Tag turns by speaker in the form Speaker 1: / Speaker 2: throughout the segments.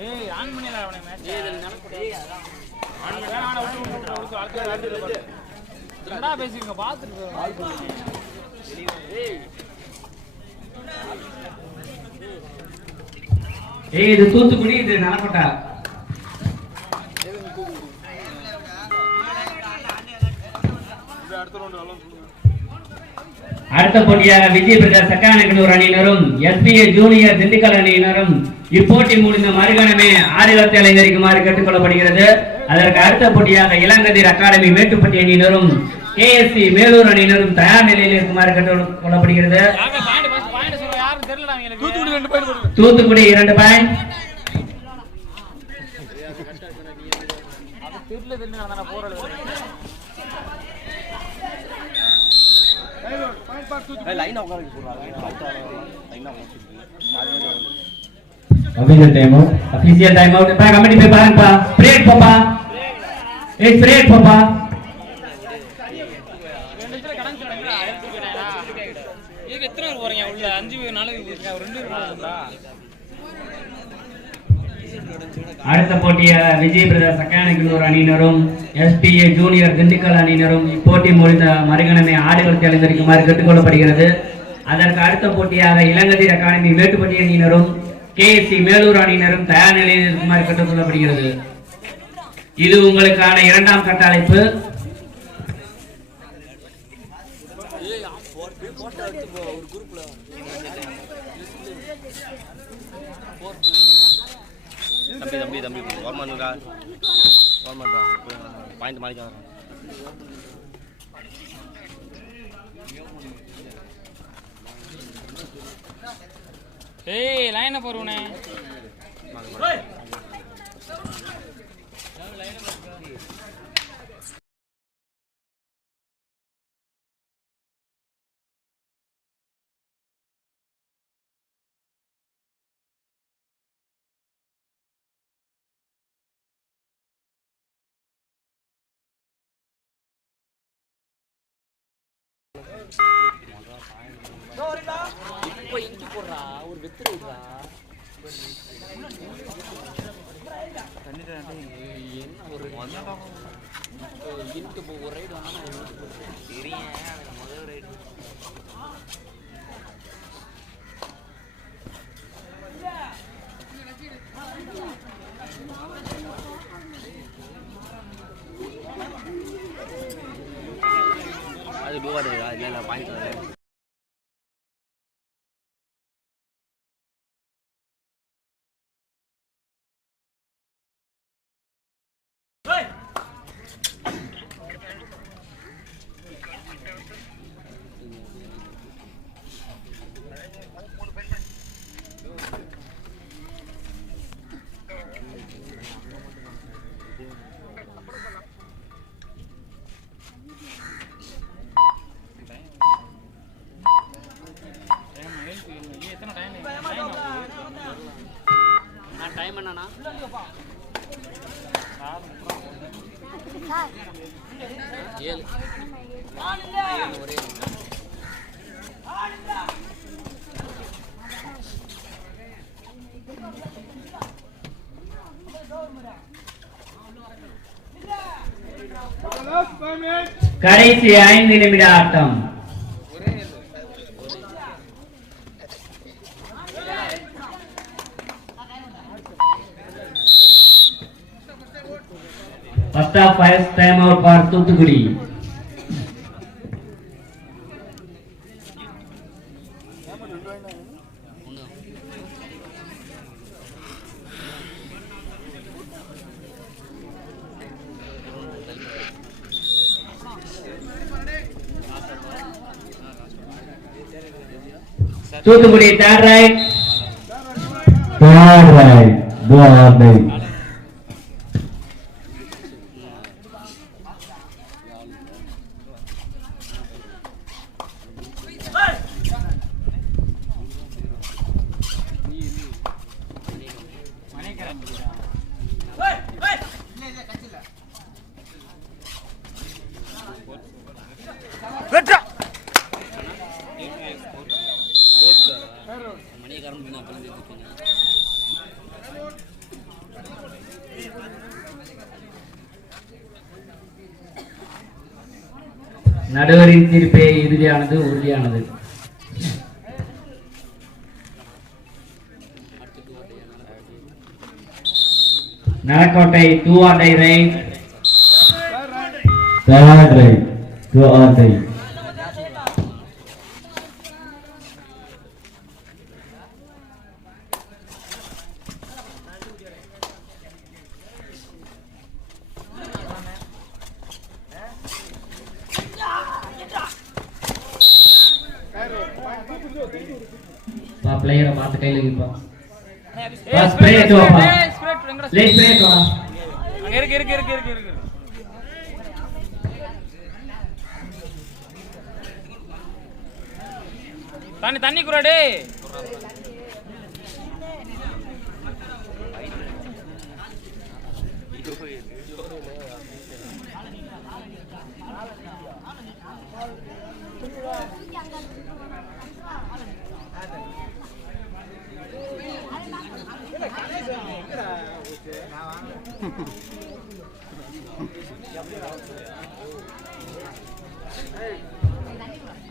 Speaker 1: ஏய் ஆன் அவனை பாத்துட்டு
Speaker 2: ஏய் இது தூத்துக்குடி இது நலப்பட்டா அடுத்த போட்டியாக விஜய் பிரகாஷ் சக்கானக்கனூர் அணியினரும் எஸ்பிஏ ஜூனியர் திண்டுக்கல் அணியினரும் இப்போட்டி முடிந்த மறுகணமே ஆதிக்கத்தை அலைந்தரிக்குமாறு கேட்டுக்கொள்ளப்படுகிறது. அதற்கு அடுத்த போட்டியாக இளங்கதிர் அகாடமி மேட்டுப்பட்டி அணியினரும் கேஎஸ்சி மேலூர் அணியினரும் தயார் நிலையில் இருக்குமாறு கேட்டுக்கொள்ளப்படுகிறது.
Speaker 1: தூத்துக்குடி
Speaker 2: இரண்டு பாயிண்ட்
Speaker 1: தெரியல தெரியல போறது
Speaker 2: official time out official time out பா கமிட்டி போய் பாருங்கப்பா. பிரேக் பாப்பா. ஏய் பிரேக் பாப்பா.
Speaker 1: இதுக்கு எத்தனை பேர் போறீங்க உள்ள அஞ்சு பேர் நாலு பேர் இருக்கா ரெண்டு பேர் போறீங்களா
Speaker 2: அடுத்த போட்டியாக விஜய் பிரதர் சக்கானிக்குள்ளூர் அணியினரும் எஸ்பிஏ ஜூனியர் திண்டுக்கல் அணியினரும் இப்போட்டி முடிந்த மறுகணமே ஆடுகள் தேர்ந்தெடுக்குமாறு கேட்டுக்கொள்ளப்படுகிறது. அதற்கு அடுத்த போட்டியாக இளங்கதிர் அகாடமி மேட்டுப்பட்டி அணியினரும் கேஎஸ்சி மேலூர் அணியினரும் தயார் நிலையில் இருக்குமாறு கேட்டுக்கொள்ளப்படுகிறது. இது உங்களுக்கான இரண்டாம் கட்ட அழைப்பு.
Speaker 3: தம்பி தம்பி தம்பி கவர்மெண்ட்டுக்கா கவர்மெண்ட்டா பாயிண்ட் மாறிக்க.
Speaker 1: ஏய் லைனை போடுவனே இப்போ இங்கி போடுறா ஒரு வெத்திர விடுறா என்ன ஒரு இருக்கு ஒரு ரைடு வந்தா தெரியும் முதல் ரைடு
Speaker 3: அது டூவா இல்லை இல்லை
Speaker 1: எத்தனை டைம் நான் டைம் என்னண்ணா ஏழு. ஒரே
Speaker 2: கடைசி ஐந்து நிமிட ஆட்டம். First half first time out for Thuthukudi. Thoothukudi third right. Third right. Do மணிகாரன் பின்னாடி நடுவரின் தீர்ப்பே இறுதியானது உறுதியானது நலக்கோட்டை டூ ஆட்டை ரைட்
Speaker 4: Third right.
Speaker 2: பா பிளேயரை பார்த்து கையில் வைப்பா
Speaker 1: ஏய்,
Speaker 2: ஸ்ப்ரே எடுத்து வாப்பா. லே ஸ்ப்ரே வா
Speaker 1: அங்க இருக்கு இருக்கு இருக்கு இருக்கு இருக்கு. தண்ணி தண்ணி குறாடே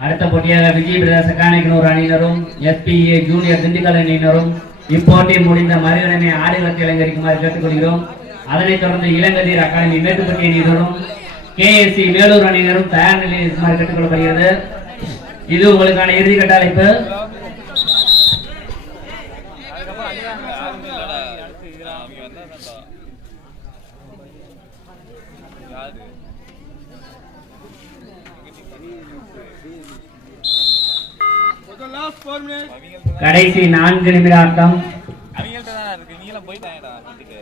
Speaker 2: அடுத்த போட்டியாக விஜய் பிரதேச காணிக்கனூர் அணியினரும் எஸ்பிஏ ஜூனியர் திண்டுக்கல் அணியினரும் இப்போட்டி முடிந்த மறுகணமே ஆடுகளத்தை அலங்கரிக்குமாறு கேட்டுக்கொள்கிறோம். அதனைத் தொடர்ந்து இளங்கதிர் அகாடமி மேட்டுப்பட்டி அணியினரும் கேஎஸ்சி வேலூர் அணியினரும் தயார் நிலையில் இருக்குமாறு கேட்டுக்கொள்ளப்படுகிறது. இது உங்களுக்கான இறுதிக்கட்ட அழைப்பு கடைசி நான்கு நிமிட ஆட்டம்
Speaker 1: அவங்கள்ட்ட தான் இருக்கு. நீங்களும் போயிட்டாங்கடா வீட்டுக்கு.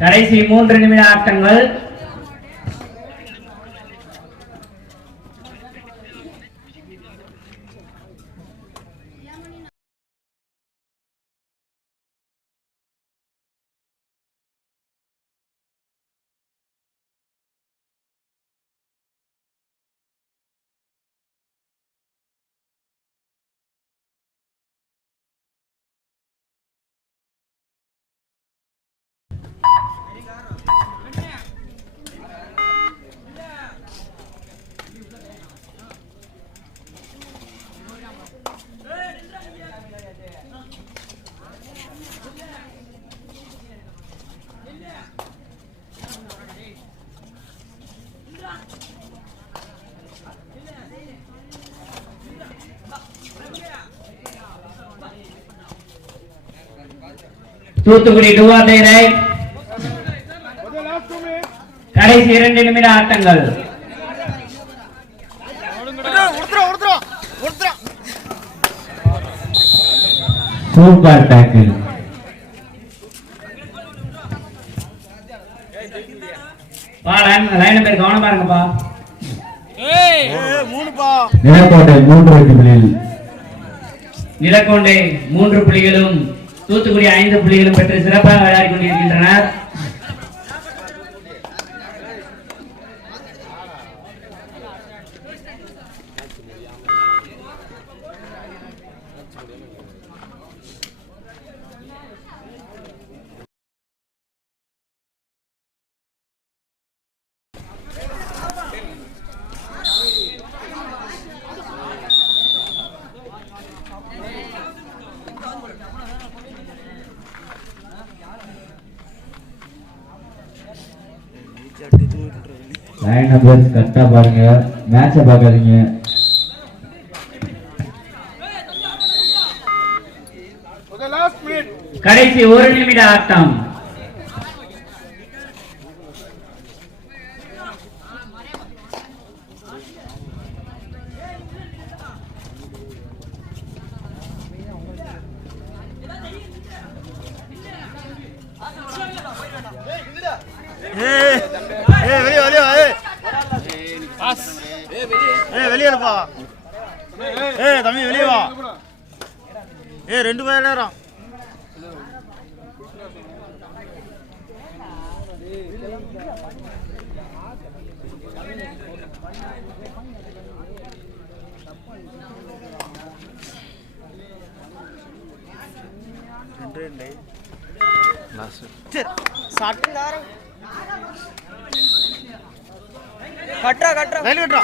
Speaker 2: கடைசி மூன்று நிமிட ஆட்டங்கள். தூத்துக்குடி டுவார்டை ரைட் கடைசி இரண்டு நிமிட ஆட்டங்கள்.
Speaker 4: Super tackle.
Speaker 2: பா லைன் லைன் பேர் கவனமா இருங்கப்பா.
Speaker 4: நிலக்கோட்டை மூன்று புள்ளிகள்
Speaker 2: நிலக்கோண்டை மூன்று புள்ளிகளும் தூத்துக்குடி ஐந்து புள்ளிகளும் பெற்று சிறப்பாக விளையாடி கொண்டிருக்கின்றனர்.
Speaker 4: நம்பர்ஸ் கரெக்டா பாருங்க. மேட்சை பார்க்காதீங்க.
Speaker 2: கடைசி ஒரு நிமிட ஆட்டம்.
Speaker 3: ஏய்
Speaker 1: பாஸ்.
Speaker 3: ஏய் வெளியே. இருப்பா ஏய் தம்பி வெளியே வா. ஏய் ரெண்டு பேர் நேரம்.
Speaker 5: கட்டுறா கட்டுறா.
Speaker 3: லைன் விட்றா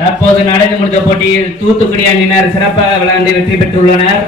Speaker 2: தற்போது நடந்து முடிந்த போட்டியில் தூத்துக்குடி அணியினர் சிறப்பாக விளையாண்டு வெற்றி பெற்றுள்ளனர்.